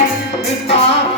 It's far.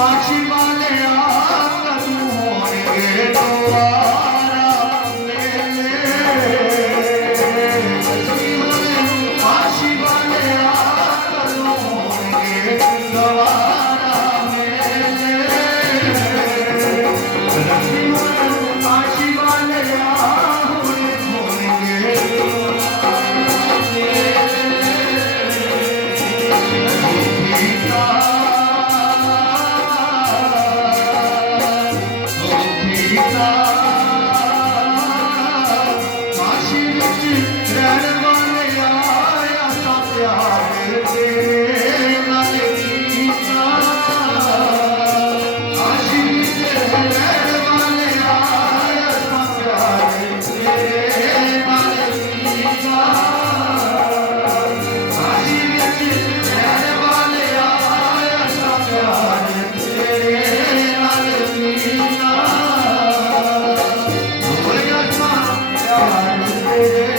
watching. Jesus. Amen.